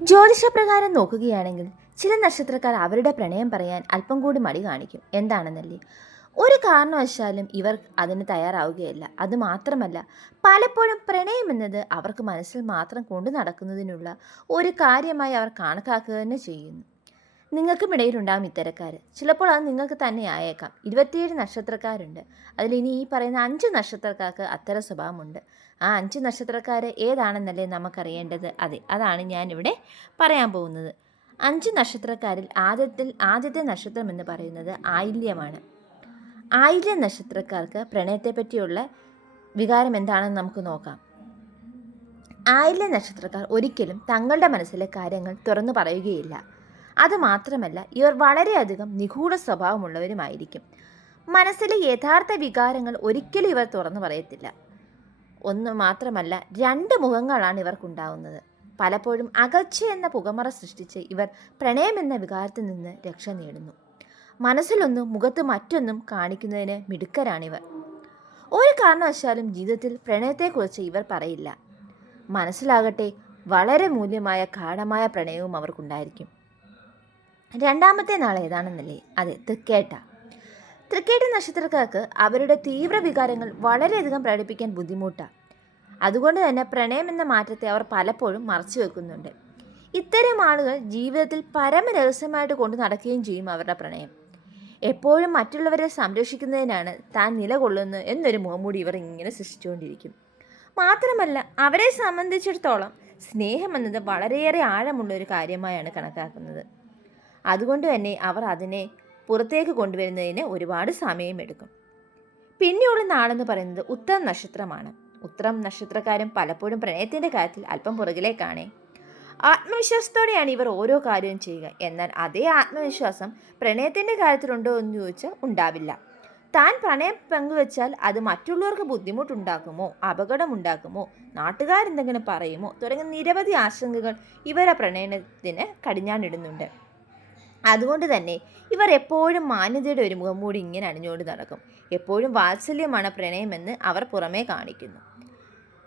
ജ്യോതിഷപ്രകാരം നോക്കുകയാണെങ്കിൽ ചില നക്ഷത്രക്കാർ അവരുടെ പ്രണയം പറയാൻ അല്പം കൂടി മടി കാണിക്കും. എന്താണെന്നല്ലേ? ഒരു കാരണവശാലും ഇവർ അതിന് തയ്യാറാവുകയല്ല. അതുമാത്രമല്ല പലപ്പോഴും പ്രണയം എന്നത് അവർക്ക് മനസ്സിൽ മാത്രം കൊണ്ടു നടക്കുന്നതിനുള്ള ഒരു കാര്യമായി അവർ കണക്കാക്കുക തന്നെ ചെയ്യുന്നു. നിങ്ങൾക്കും ഇടയിലുണ്ടാകും ഇത്തരക്കാർ ചിലപ്പോൾ അത് നിങ്ങൾക്ക് തന്നെ ആയേക്കാം. ഇരുപത്തിയേഴ് നക്ഷത്രക്കാരുണ്ട്. അതിലിനി ഈ പറയുന്ന അഞ്ച് നക്ഷത്രക്കാർക്ക് അത്തരം സ്വഭാവമുണ്ട്. ആ അഞ്ച് നക്ഷത്രക്കാർ ഏതാണെന്നല്ലേ നമുക്കറിയേണ്ടത്? അതെ അതാണ് ഞാനിവിടെ പറയാൻ പോകുന്നത്. അഞ്ച് നക്ഷത്രക്കാരിൽ ആദ്യത്തിൽ ആദ്യത്തെ നക്ഷത്രം എന്ന് പറയുന്നത് ആയില്യമാണ്. ആയില്യ നക്ഷത്രക്കാർക്ക് പ്രണയത്തെപ്പറ്റിയുള്ള വികാരം എന്താണെന്ന് നമുക്ക് നോക്കാം. ആയില്യ നക്ഷത്രക്കാർ ഒരിക്കലും തങ്ങളുടെ മനസ്സിലെ കാര്യങ്ങൾ തുറന്നു പറയുകയില്ല. അതുമാത്രമല്ല ഇവർ വളരെയധികം നിഗൂഢ സ്വഭാവമുള്ളവരുമായിരിക്കും. മനസ്സിലെ യഥാർത്ഥ വികാരങ്ങൾ ഒരിക്കലും ഇവർ തുറന്നു പറയത്തില്ല. ഒന്ന് മാത്രമല്ല രണ്ട് മുഖങ്ങളാണ് ഇവർക്കുണ്ടാവുന്നത്. പലപ്പോഴും അകച്ച എന്ന പുകമറ സൃഷ്ടിച്ച് ഇവർ പ്രണയം എന്ന വികാരത്തിൽ നിന്ന് രക്ഷ നേടുന്നു. മനസ്സിലൊന്നും മുഖത്ത് മറ്റൊന്നും കാണിക്കുന്നതിന് മിടുക്കരാണിവർ. ഒരു കാരണവശാലും ജീവിതത്തിൽ പ്രണയത്തെക്കുറിച്ച് ഇവർ പറയില്ല. മനസ്സിലാകട്ടെ വളരെ മൂല്യമായ കാഠമായ പ്രണയവും അവർക്കുണ്ടായിരിക്കും. രണ്ടാമത്തെ നാൾ ഏതാണെന്നല്ലേ അതെ തൃക്കേട്ട. തൃക്കേട്ട നക്ഷത്രക്കാർക്ക് അവരുടെ തീവ്ര വികാരങ്ങൾ വളരെയധികം പ്രകടിപ്പിക്കാൻ ബുദ്ധിമുട്ടാണ് അതുകൊണ്ട് തന്നെ പ്രണയം എന്ന മാറ്റത്തെ അവർ പലപ്പോഴും മറച്ചു വെക്കുന്നുണ്ട്. ഇത്തരം ആളുകൾ ജീവിതത്തിൽ പരമരഹസ്യമായിട്ട് കൊണ്ടു നടക്കുകയും ചെയ്യും അവരുടെ പ്രണയം. എപ്പോഴും മറ്റുള്ളവരെ സംരക്ഷിക്കുന്നതിനാണ് താൻ നിലകൊള്ളുന്നത് എന്നൊരു മുഖംമൂടി ഇവർ ഇങ്ങനെ സൃഷ്ടിച്ചുകൊണ്ടിരിക്കും. മാത്രമല്ല അവരെ സംബന്ധിച്ചിടത്തോളം സ്നേഹം എന്നത് വളരെയേറെ ആഴമുള്ള ഒരു കാര്യമായാണ് കണക്കാക്കുന്നത്. അതുകൊണ്ട് തന്നെ അവർ അതിനെ പുറത്തേക്ക് കൊണ്ടുവരുന്നതിന് ഒരുപാട് സമയമെടുക്കും പിന്നെയുള്ള നാളെന്ന് പറയുന്നത് ഉത്തരം നക്ഷത്രമാണ്. ഉത്തരം നക്ഷത്രക്കാരും പലപ്പോഴും പ്രണയത്തിന്റെ കാര്യത്തിൽ അല്പം പുറകിലേക്കാണേ. ആത്മവിശ്വാസത്തോടെയാണ് ഇവർ ഓരോ കാര്യവും ചെയ്യുക. എന്നാൽ അതേ ആത്മവിശ്വാസം പ്രണയത്തിന്റെ കാര്യത്തിലുണ്ടോ എന്ന് ചോദിച്ചാൽ ഉണ്ടാവില്ല. താൻ പ്രണയം പങ്കുവെച്ചാൽ അത് മറ്റുള്ളവർക്ക് ബുദ്ധിമുട്ടുണ്ടാക്കുമോ? അപകടമുണ്ടാക്കുമോ? നാട്ടുകാരെന്തെങ്കിലും പറയുമോ? തുടങ്ങിയ നിരവധി ആശങ്കകൾ ഇവരെ പ്രണയത്തിന് കടിഞ്ഞാണിടുന്നുണ്ട്. അതുകൊണ്ട് തന്നെ ഇവർ എപ്പോഴും മാന്യതയുടെ ഒരു മുഖം മൂടി ഇങ്ങനെ അണിഞ്ഞുകൊണ്ട് നടക്കും. എപ്പോഴും വാത്സല്യമാണ് പ്രണയമെന്ന് അവർ പുറമേ കാണിക്കുന്നു.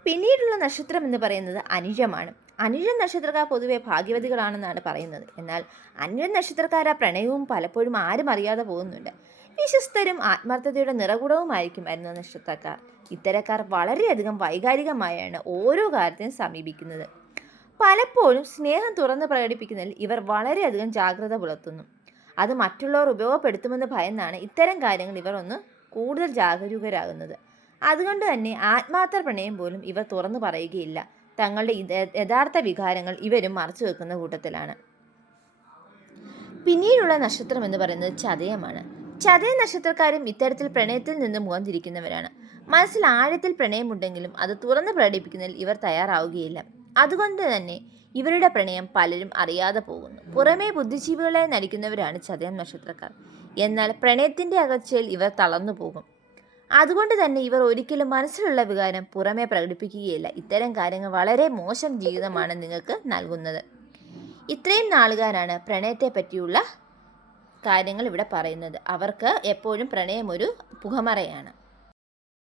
പിന്നീടുള്ള നക്ഷത്രം എന്ന് പറയുന്നത് അനിഴമാണ്. അനിഴ നക്ഷത്രക്കാർ പൊതുവെ ഭാഗ്യവതികളാണെന്നാണ് പറയുന്നത്. എന്നാൽ അനിഴ നക്ഷത്രക്കാർ ആ പ്രണയവും പലപ്പോഴും ആരും അറിയാതെ പോകുന്നുണ്ട്. വിശ്വസ്തരും ആത്മാർത്ഥതയുടെ നിറകുടവുമായിരിക്കും അരുന്ന നക്ഷത്രക്കാർ. ഇത്തരക്കാർ വളരെയധികം വൈകാരികമായാണ് ഓരോ കാര്യത്തെയും സമീപിക്കുന്നത്. പലപ്പോഴും സ്നേഹം തുറന്ന് പ്രകടിപ്പിക്കുന്നതിൽ ഇവർ വളരെയധികം ജാഗ്രത പുലർത്തുന്നു. അത് മറ്റുള്ളവർ ഉപയോഗപ്പെടുത്തുമെന്ന് ഭയന്നാണ് ഇത്തരം കാര്യങ്ങൾ ഇവർ ഒന്ന് കൂടുതൽ ജാഗരൂകരാകുന്നത്. അതുകൊണ്ട് തന്നെ ആത്മാർത്ഥ പ്രണയം പോലും ഇവർ തുറന്നു പറയുകയില്ല. തങ്ങളുടെ യഥാർത്ഥ വികാരങ്ങൾ ഇവരും മറച്ചു വെക്കുന്ന കൂട്ടത്തിലാണ്. പിന്നീടുള്ള നക്ഷത്രം എന്ന് പറയുന്നത് ചതയമാണ്. ചതയ നക്ഷത്രക്കാരും ഇത്തരത്തിൽ പ്രണയത്തിൽ നിന്ന് മുഖം തിരിക്കുന്നവരാണ്. മനസ്സിൽ ആഴത്തിൽ പ്രണയമുണ്ടെങ്കിലും അത് തുറന്ന് പ്രകടിപ്പിക്കുന്നതിൽ ഇവർ തയ്യാറാവുകയില്ല. അതുകൊണ്ട് തന്നെ ഇവരുടെ പ്രണയം പലരും അറിയാതെ പോകുന്നു. പുറമേ ബുദ്ധിജീവികളെ നടിക്കുന്നവരാണ് ചതയം നക്ഷത്രക്കാർ. എന്നാൽ പ്രണയത്തിന്റെ അകച്ചയിൽ ഇവർ തളർന്നു പോകും. അതുകൊണ്ട് തന്നെ ഇവർ ഒരിക്കലും മനസ്സിലുള്ള വികാരം പുറമേ പ്രകടിപ്പിക്കുകയില്ല. ഇത്തരം കാര്യങ്ങൾ വളരെ മോശം ജീവിതമാണ് നിങ്ങൾക്ക് നൽകുന്നത്. ഇത്രയും നാളുകാരാണ് പ്രണയത്തെ പറ്റിയുള്ള കാര്യങ്ങൾ ഇവിടെ പറയുന്നത്. അവർക്ക് എപ്പോഴും പ്രണയം ഒരു പുകമറയാണ്.